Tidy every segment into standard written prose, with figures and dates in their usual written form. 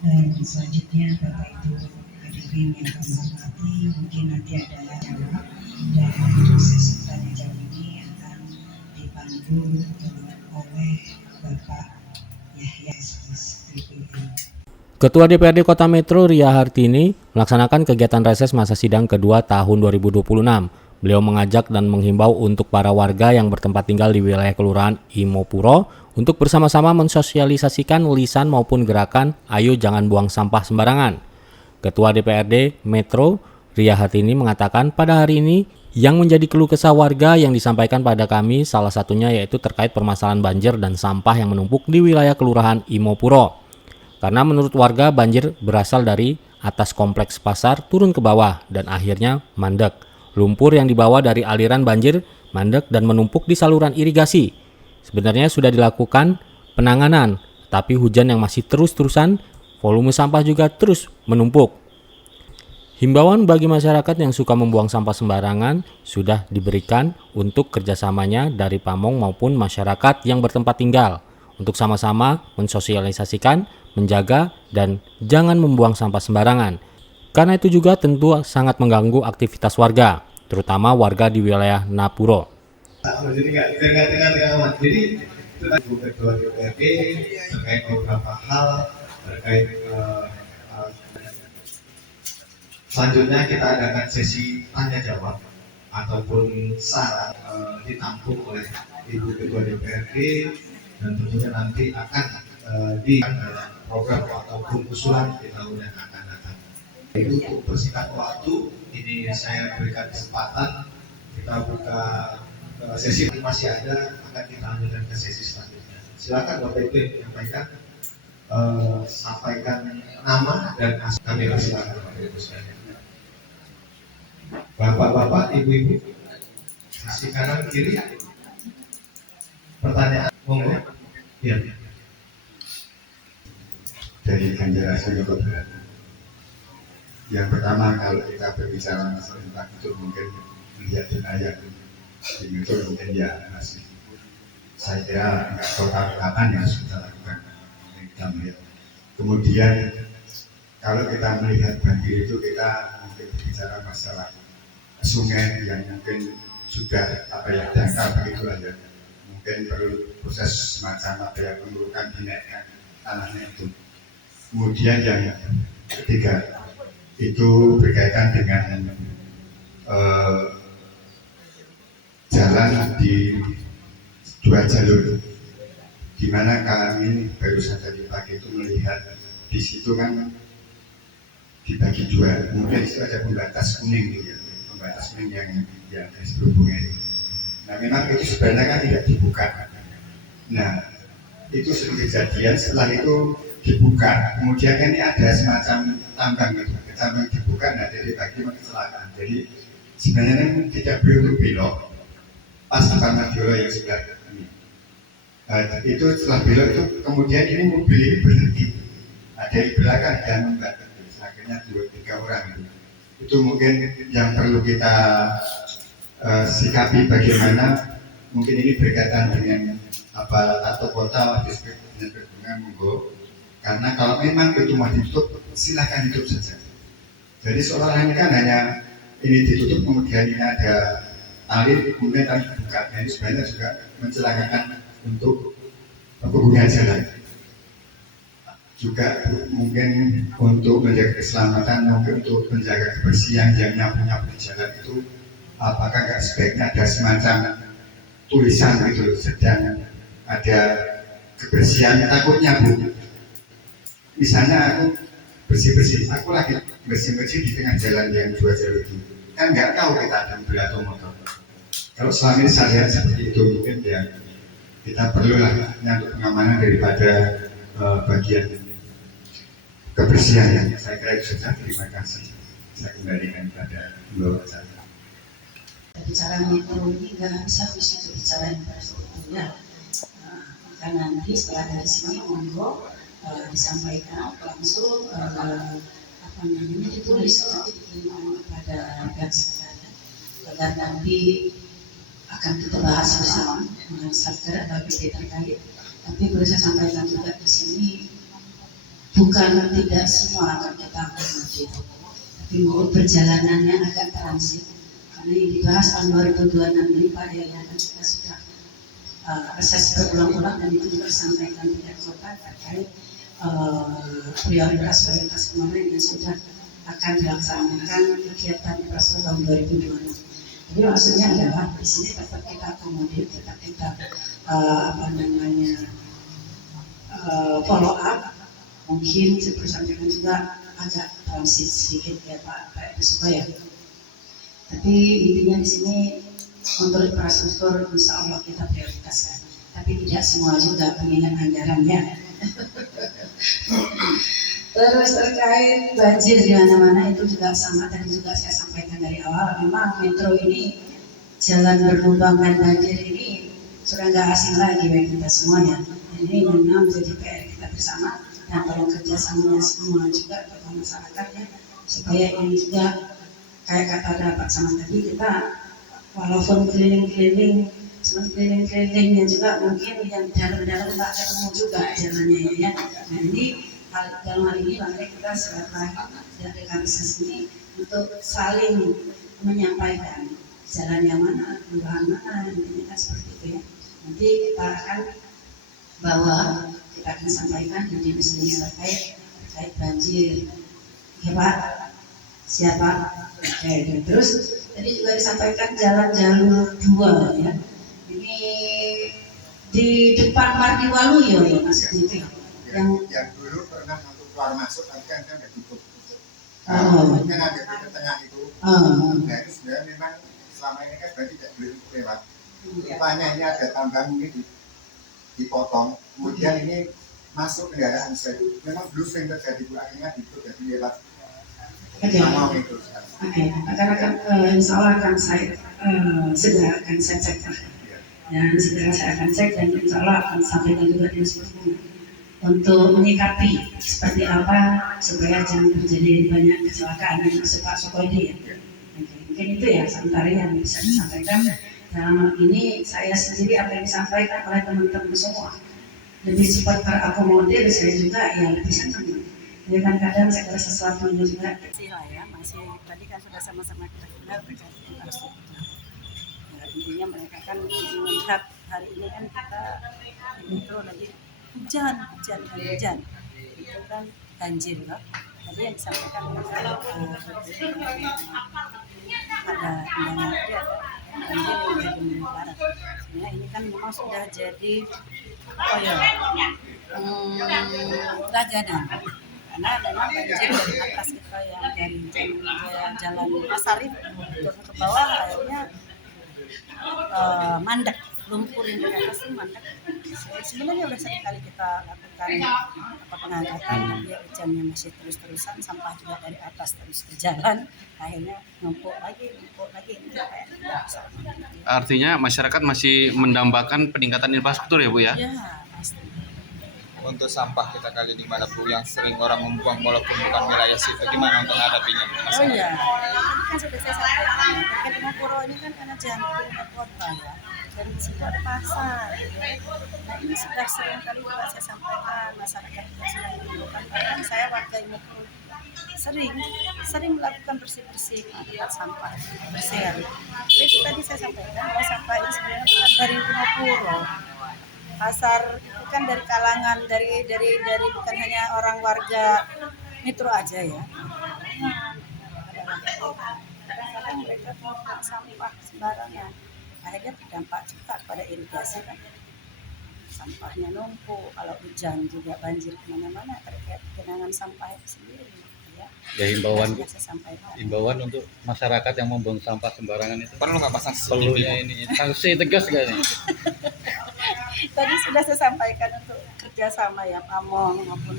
Dan selanjutnya Bapak Ibu hadirin yang kami hormati, mungkin nanti ada jawab, dan sesi tanya jawab ini akan dipandu oleh Bapak Yahya SPPN. Ketua DPRD Kota Metro Ria Hartini melaksanakan kegiatan reses masa sidang kedua tahun 2026. Beliau mengajak dan menghimbau untuk para warga yang bertempat tinggal di wilayah Kelurahan Imopuro untuk bersama-sama mensosialisasikan lisan maupun gerakan "Ayo jangan buang sampah sembarangan". Ketua DPRD Metro Ria Hartini mengatakan pada hari ini yang menjadi keluh kesah warga yang disampaikan pada kami salah satunya yaitu terkait permasalahan banjir dan sampah yang menumpuk di wilayah Kelurahan Imopuro. Karena menurut warga banjir berasal dari atas kompleks pasar turun ke bawah dan akhirnya mandek. Lumpur yang dibawa dari aliran banjir mandek dan menumpuk di saluran irigasi. Sebenarnya sudah dilakukan penanganan, tapi hujan yang masih terus-terusan, volume sampah juga terus menumpuk. Himbauan bagi masyarakat yang suka membuang sampah sembarangan sudah diberikan untuk kerjasamanya dari pamong maupun masyarakat yang bertempat tinggal untuk sama-sama mensosialisasikan, menjaga, dan jangan membuang sampah sembarangan. Karena itu juga tentu sangat mengganggu aktivitas warga, terutama warga di wilayah Napuro. Jadi nggak Jadi itu tadi Ketua DPRD terkait beberapa hal terkait selanjutnya kita adakan sesi tanya jawab ataupun saran ditampung oleh Ibu Ketua DPRD dan tentunya nanti akan di program ataupun usulan di tahun yang akan datang. Itu untuk persingkat waktu ini saya berikan kesempatan kita buka sesi yang masih ada akan kita lanjutkan ke sesi selanjutnya. Silakan Bapak Ibu yang menyampaikan, sampaikan nama dan kami persilakan Bapak Ibu sekalian. Bapak-bapak, ibu-ibu, sisi kanan kiri. Pertanyaan, monggo. Ya. Dari Ganjar Asli Kota. Yang pertama kalau kita berbicara masalah infrastruktur mungkin melihat ayat di Metro mungkin ya masih saya kira enggak total kapan yang harus kita lakukan kita melihat. Kemudian kalau kita melihat banjir itu kita mungkin berbicara masalah sungai yang mungkin sudah dangkal begitulah ya, mungkin perlu proses semacam pengurukan dinaikkan tanahnya itu. Kemudian yang ketiga itu berkaitan dengan jalan di dua jalur, di mana kami baru saja di pagi itu melihat di situ kan dibagi dua, mungkin itu ada pembatas kuning ya, pembatas kuning yang berhubungan ini. Nah memang itu sebenarnya kan tidak dibuka. Nah itu sering kejadian setelah itu dibuka, kemudian kan ini ada semacam tambang gitu, tambang dibuka, nah jadi bagi kecelakaan. Jadi sebenarnya tidak perlu untuk belok pas depan Madiolo yang sebelah ini. Itu setelah belok itu kemudian ini mobil ini berhenti, dari belakang dan membantu, akhirnya 2-3 orang itu. Itu mungkin yang perlu kita sikapi bagaimana mungkin ini berkaitan dengan tata kota distrik dan perhubungan monggo. Karena kalau memang itu mau ditutup, silahkan tutup saja. Jadi seolah-olah ini kan hanya ini ditutup, kemudian ini ada tali, kemudian tali dibuka. Nah, ini sebenarnya juga mencelakakan untuk pengguna jalan. Juga mungkin untuk menjaga keselamatan, mungkin untuk menjaga kebersihan yang nyapu-nyapu di jalan itu, apakah nggak sebaiknya ada semacam tulisan gitu, sedang ada kebersihan, takutnya Bu. Misalnya aku bersih-bersih, aku lagi bersih-bersih di tengah jalan yang 2 jalur itu, kan nggak tahu kita ada mobil atau motor. Kalau selama ini saya lihat seperti itu, mungkin ya kita perlulah untuk pengamanan daripada bagian kebersihan yang saya kira itu saja. Terima kasih. Saya kembalikan pada Mbak saya. Bicara metro ini nggak bisa itu bicara infrastrukturnya. Maka nanti setelah dari sini monggo disampaikan langsung ditulis nanti dikirim kepada pihak sekretariat agar nanti akan kita bahas bersama dengan satker atau BD terkait. Tapi perlu saya sampaikan juga di sini bukan tidak semua akan kita akomodir, tapi mungkin perjalanannya agak transit. Karena yang dibahas tahun 2026 ini Pak Yaya kan kita sudah reses berulang-ulang dan itu juga disampaikan pihak kota terkait prioritas-prioritas kemarin yang sudah akan dilaksanakan kegiatan infrastruktur tahun 2026. Jadi maksudnya adalah di sini tetap kita akomodir, tetap kita follow up. Mungkin saya perlu sampaikan juga agak transit sedikit ya Pak supaya. Tapi intinya di sini untuk infrastruktur insya Allah kita prioritaskan. Tapi tidak semua juga mengingat anggarannya. Terus terkait banjir di mana-mana itu juga sama, tadi juga saya sampaikan dari awal, memang metro ini jalan berlubang dan banjir ini sudah nggak asing lagi bagi kita semuanya. Ini memang menjadi PR kita bersama dan tolong kerjasamanya semua juga kepada masyarakatnya supaya ini juga kayak kata Pak Samad tadi, kita walaupun keliling-kelilingnya juga mungkin yang dalam-dalam nggak ketemu juga jalannya ya. Nah ini dalam hal ini makanya kita silaturahmi dari Karises ini untuk saling menyampaikan jalan yang mana, kelurahan mana, intinya kan seperti itu ya. Nanti kita akan bawa, kita akan sampaikan di dinas terkait banjir. Ya Pak, siapa? Oke, terus tadi juga disampaikan jalan jalur 2 ya. Ini di depan Mardi Waluyo ya maksudnya itu ya. Yang dulu pernah untuk keluar masuk kan nggak cukup. Kan ada di tengah itu. Nah itu sebenarnya memang selama ini kan berarti tidak boleh lewat. Rupanya ini ada tambahan ini dipotong. Kemudian ini masuk kendaraan saya itu memang dulu sering terjadi kurangnya itu jadi lewat. Oke, insya Allah akan saya segera akan saya cek dan segera saya akan cek dan insya Allah akan sampaikan juga di perhubungan untuk menyikapi seperti apa supaya jangan terjadi banyak kecelakaan yang masuk Pak Sokoidi ya. Mungkin itu ya sementara yang bisa disampaikan. Dalam ini saya sendiri apa yang disampaikan oleh teman-teman semua lebih cepat terakomodir, saya juga ya lebih senang. Jadi kan kadang segala sesuatu juga ya, masih tadi kan sudah sama-sama kita kenal terkait infrastruktur. Ya, intinya mereka kan melihat hari ini kan kita metro lagi hujan, itu kan banjir lah. Tadi yang disampaikan ada undangan dia banjir yang di barat. Sebenarnya ini kan memang sudah jadi langganan. Karena memang banjir dari atas kita yang dari jalan pasar itu turun ke bawah akhirnya mandek, lumpur yang dari atas itu mandek. Sebenarnya sudah sering kali kita lakukan pengangkatan, tapi hujannya masih terus-terusan, sampah juga dari atas terus berjalan, akhirnya numpuk lagi kayak tidak bisa. Artinya masyarakat masih mendambakan peningkatan infrastruktur ya Bu ya? Ya pasti. Untuk sampah kita kali di mana Bu yang sering orang membuang walaupun bukan wilayah situ, gimana untuk menghadapinya? Oh iya, ini kan sudah saya sampaikan ya, terkait dengan Puro ini kan karena jantung kota ya, dan di situ ada pasar ya. Nah ini sudah sering kali juga saya sampaikan, masyarakat juga sudah mengeluhkan, bahkan saya warga ini sering melakukan bersih-bersih tempat sampah bersiar. Itu tadi saya sampaikan bahwa sampah ini sebenarnya bukan dari Puro. Pasar itu kan dari kalangan dari bukan hanya orang warga metro aja ya. Kadang-kadang mereka membuang sampah sembarangan, akhirnya berdampak juga pada irigasi kan. Sampahnya numpuk, kalau hujan juga banjir kemana-mana terkait genangan sampah itu sendiri. Ya himbauan untuk masyarakat yang membuang sampah sembarangan itu Perlu nggak pasang perlunya ini sanksi tegas gak nih? Tadi sudah saya sampaikan untuk kerjasama ya Pamong maupun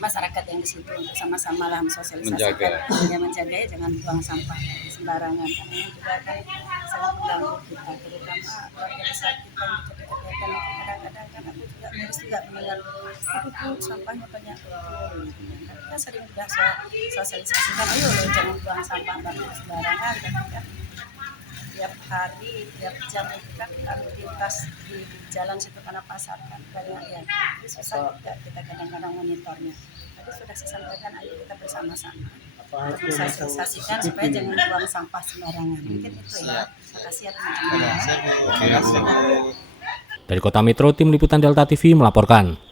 masyarakat yang di situ untuk sama-sama lah mensosialisasikan menjaga ya, jangan buang sampah sembarangan karena ini juga kan sangat mengganggu kita, terutama keluarga besar kita yang kegiatan kadang-kadang kan aku juga harus juga mendengar itu sampahnya banyak kita sering sudah sosialisasikan ayo loh jangan buang sampah sembarangan tapi kan tiap hari, tiap jam itu kan lalu lintas di jalan situ karena pasar kan banyak ya. Jadi susah juga kita kadang-kadang monitornya. Tadi sudah saya sampaikan, ayo kita bersama-sama untuk mensosialisasikan supaya jangan buang sampah sembarangan. Mungkin itu ya. Terima kasih ya teman-teman. Dari Kota Metro, Tim Liputan Delta TV melaporkan.